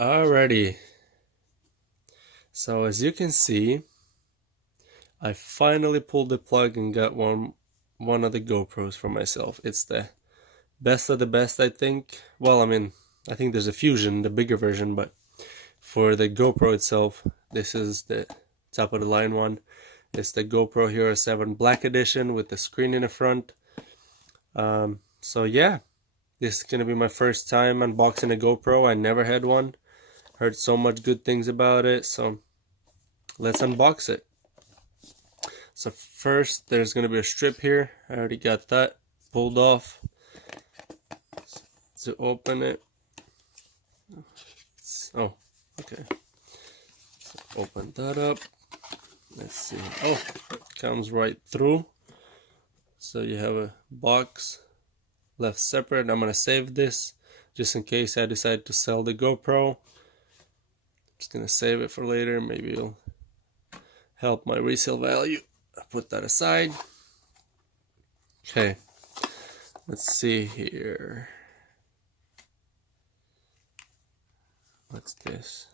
Alrighty, so as you can see, I finally pulled the plug and got one of the GoPros for myself. It's the best of the best, I think. Well, I mean, I think there's a Fusion, the bigger version, but for the GoPro itself, this is the top of the line one. It's the GoPro Hero 7 Black Edition with the screen in the front. So yeah, this is gonna be my first time unboxing a GoPro. I never had one. Heard so much good things about it, so let's unbox it. So first, there's gonna be a strip here. I already got that pulled off. To open it, oh, okay. So open that up. Let's see. Oh, it comes right through. So you have a box left separate. I'm gonna save this just in case I decide to sell the GoPro. Just gonna save it for later. Maybe it'll help my resale value. I'll put that aside. Okay, let's see here. What's this?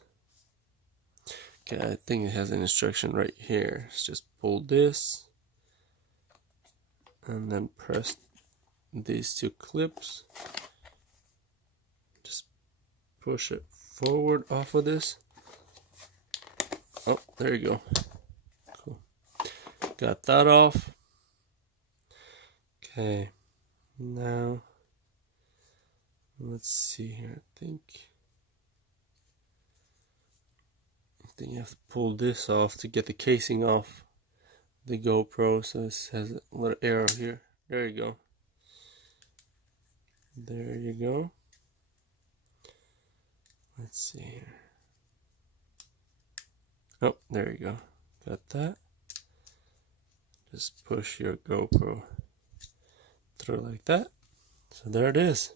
Okay, I think it has an instruction right here. Let's just pull this and then press these two clips. Just push it forward off of this. Oh, there you go. Cool. Got that off. Okay, now let's see here. I think you have to pull this off to get the casing off the GoPro. So this has a little arrow here. There you go. There you go. Let's see here. Oh, there you go. Got that. Just push your GoPro through like that. So there it is.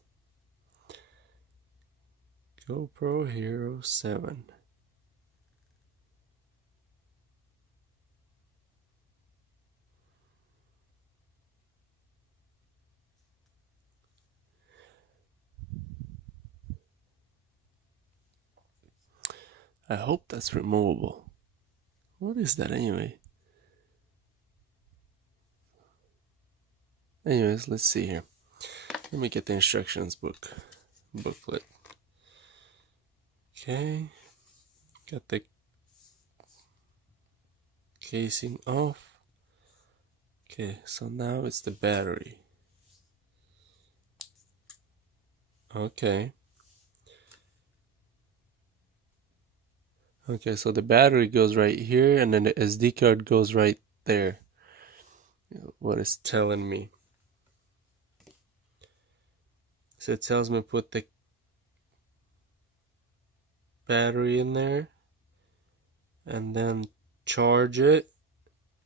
GoPro Hero 7. I hope that's removable. What is that anyway? Anyways, let's see here. Let me get the instructions booklet. Okay, got the casing off. Okay, so now it's the battery. Okay. Okay, so the battery goes right here, and then the SD card goes right there. What it's telling me. So it tells me put the battery in there, and then charge it,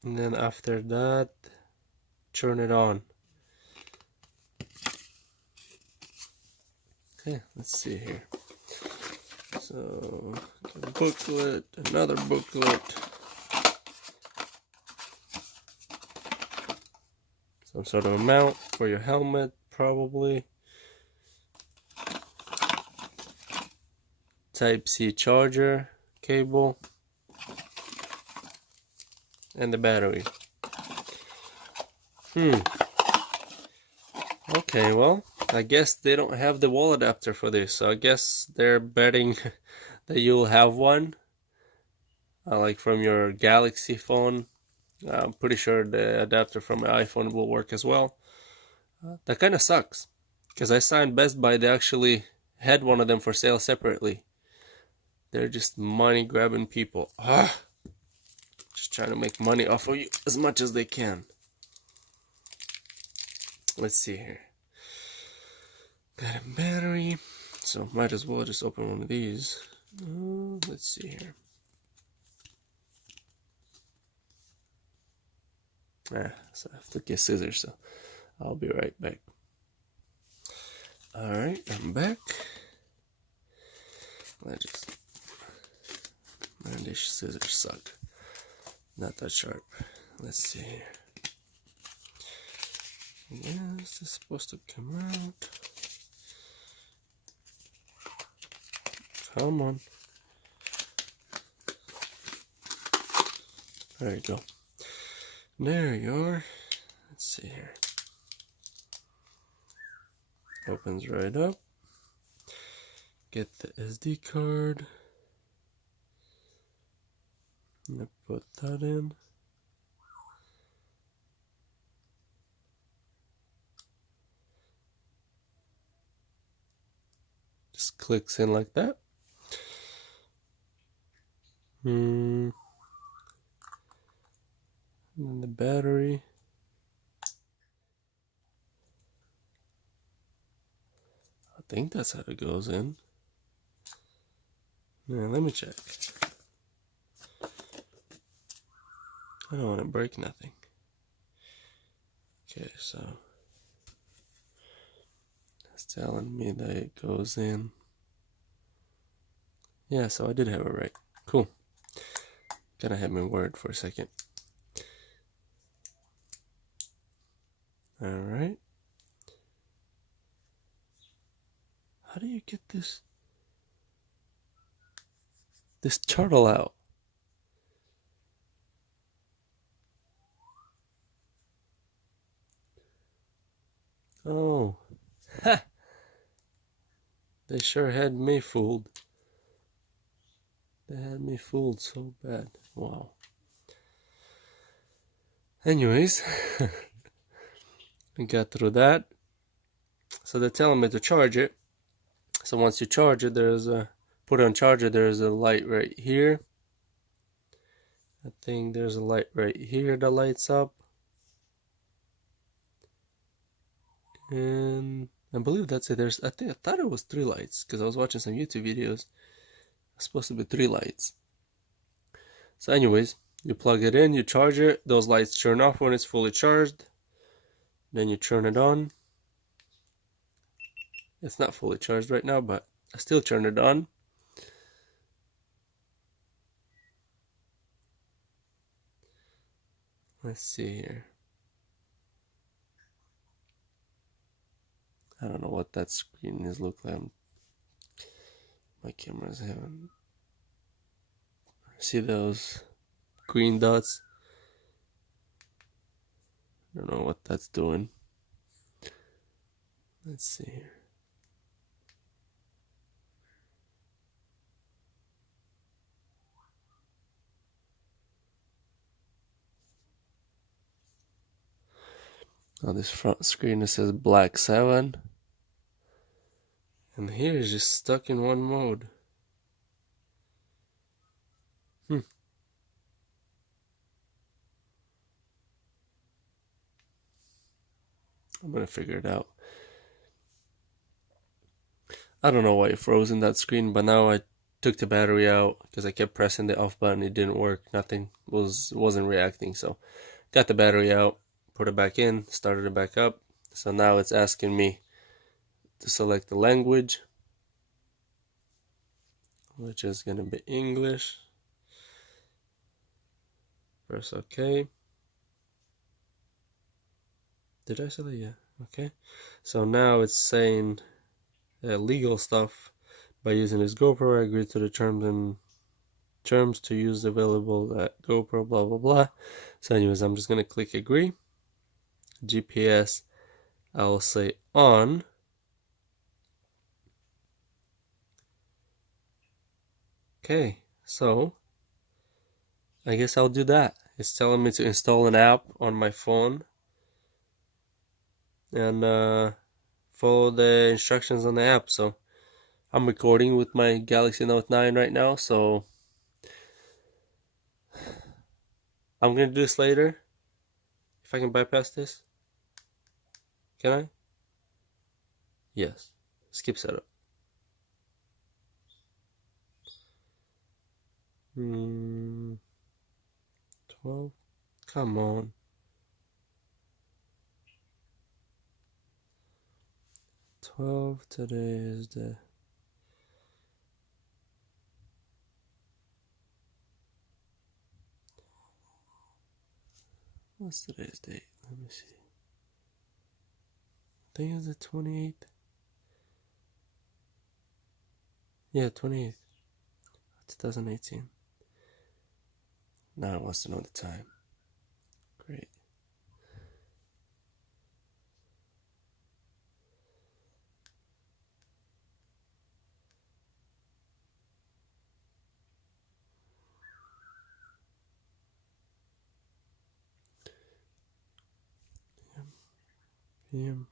and then after that, turn it on. Okay, let's see here. So, a booklet, another booklet. Some sort of a mount for your helmet, probably. Type-C charger cable. And the battery. Okay, well, I guess they don't have the wall adapter for this, so I guess they're betting that you'll have one, like from your Galaxy phone. I'm pretty sure the adapter from my iPhone will work as well. That kind of sucks, because I saw in Best Buy they actually had one of them for sale separately. They're just money grabbing people. Just trying to make money off of you as much as they can. Let's see here. Got a battery, so might as well just open one of these. Let's see here. So I have to get scissors, so I'll be right back. Alright, I'm back. Man, these scissors suck. Not that sharp. Let's see here. When is this supposed to come out? Come on. There you go. There you are. Let's see here. Opens right up. Get the SD card. I'm gonna put that in. Just clicks in like that. And then the battery. I think that's how it goes in. Yeah, let me check. I don't want to break nothing. Okay, so it's telling me that it goes in. Yeah, so I did have it right. Cool. Gotta have my word for a second. Alright. How do you get this turtle out? Oh. Ha! They sure had me fooled. They had me fooled so bad. Wow. Anyways, I got through that. So they're telling me to charge it. So once you charge it, put it on charger, there's a light right here. I think there's a light right here that lights up. And I believe that's it. I thought it was 3 lights because I was watching some YouTube videos. It's supposed to be 3 lights. So anyways, you plug it in, you charge it, those lights turn off when it's fully charged. Then you turn it on. It's not fully charged right now, but I still turn it on. Let's see here. I don't know what that screen is look like. My camera's having. See those green dots? I don't know what that's doing. Let's see here. On this front screen it says black 7. And here is just stuck in one mode. I'm gonna figure it out. I don't know why it froze in that screen, but now I took the battery out because I kept pressing the off button. It didn't work. Nothing wasn't reacting. So got the battery out, put it back in, started it back up. So now it's asking me to select the language, which is gonna be English. Press OK. Did I select? Yeah. Okay. So now it's saying legal stuff. By using this GoPro, I agree to the terms to use available at GoPro, blah blah blah. So anyways, I'm just gonna click agree. GPS, I'll say on. Okay, so I guess I'll do that. It's telling me to install an app on my phone and follow the instructions on the app. So I'm recording with my Galaxy Note 9 right now, so I'm gonna do this later. If I can bypass this, can I? Yes. Skip setup. 12. Come on. 12. Today is the. What's today's date? Let me see. I think it's the 28th. Yeah, 28th. 2018. Now it wants to know the time. Great. PM.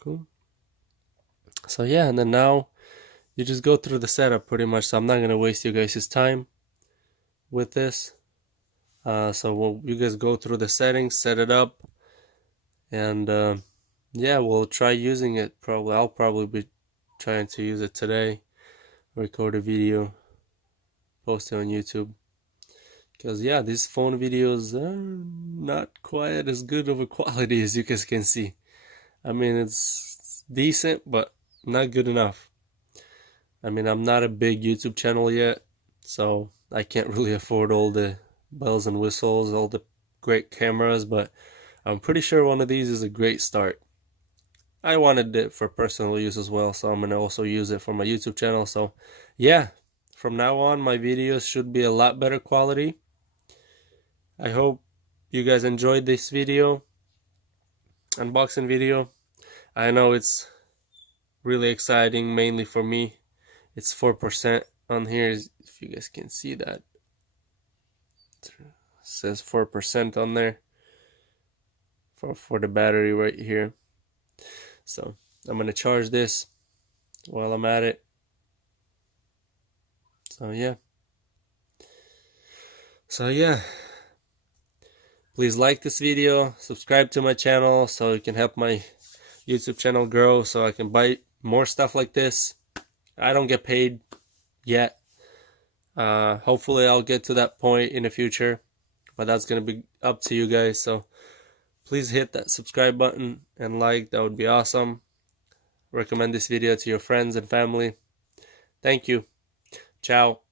Cool. So yeah, and then now you just go through the setup pretty much. So I'm not gonna waste you guys' time with this. So you guys go through the settings, set it up, and yeah, we'll try using it. I'll probably be trying to use it today. Record a video, post it on YouTube. Because yeah, these phone videos are not quite as good of a quality as you guys can see. I mean, it's decent, but not good enough. I mean, I'm not a big YouTube channel yet, so I can't really afford all the bells and whistles, all the great cameras, but I'm pretty sure one of these is a great start. I wanted it for personal use as well, so I'm going to also use it for my YouTube channel. So yeah, from now on, my videos should be a lot better quality. I hope you guys enjoyed this video, unboxing video. I know it's really exciting, mainly for me. It's 4% on here, if you guys can see that. It says 4% on there for the battery right here. So I'm gonna charge this while I'm at it. So yeah. Please like this video, subscribe to my channel so you can help my YouTube channel grow, so I can buy more stuff like this. I don't get paid yet. Hopefully I'll get to that point in the future, but that's gonna be up to you guys. So please hit that subscribe button and like, that would be awesome. Recommend this video to your friends and family. Thank you. Ciao.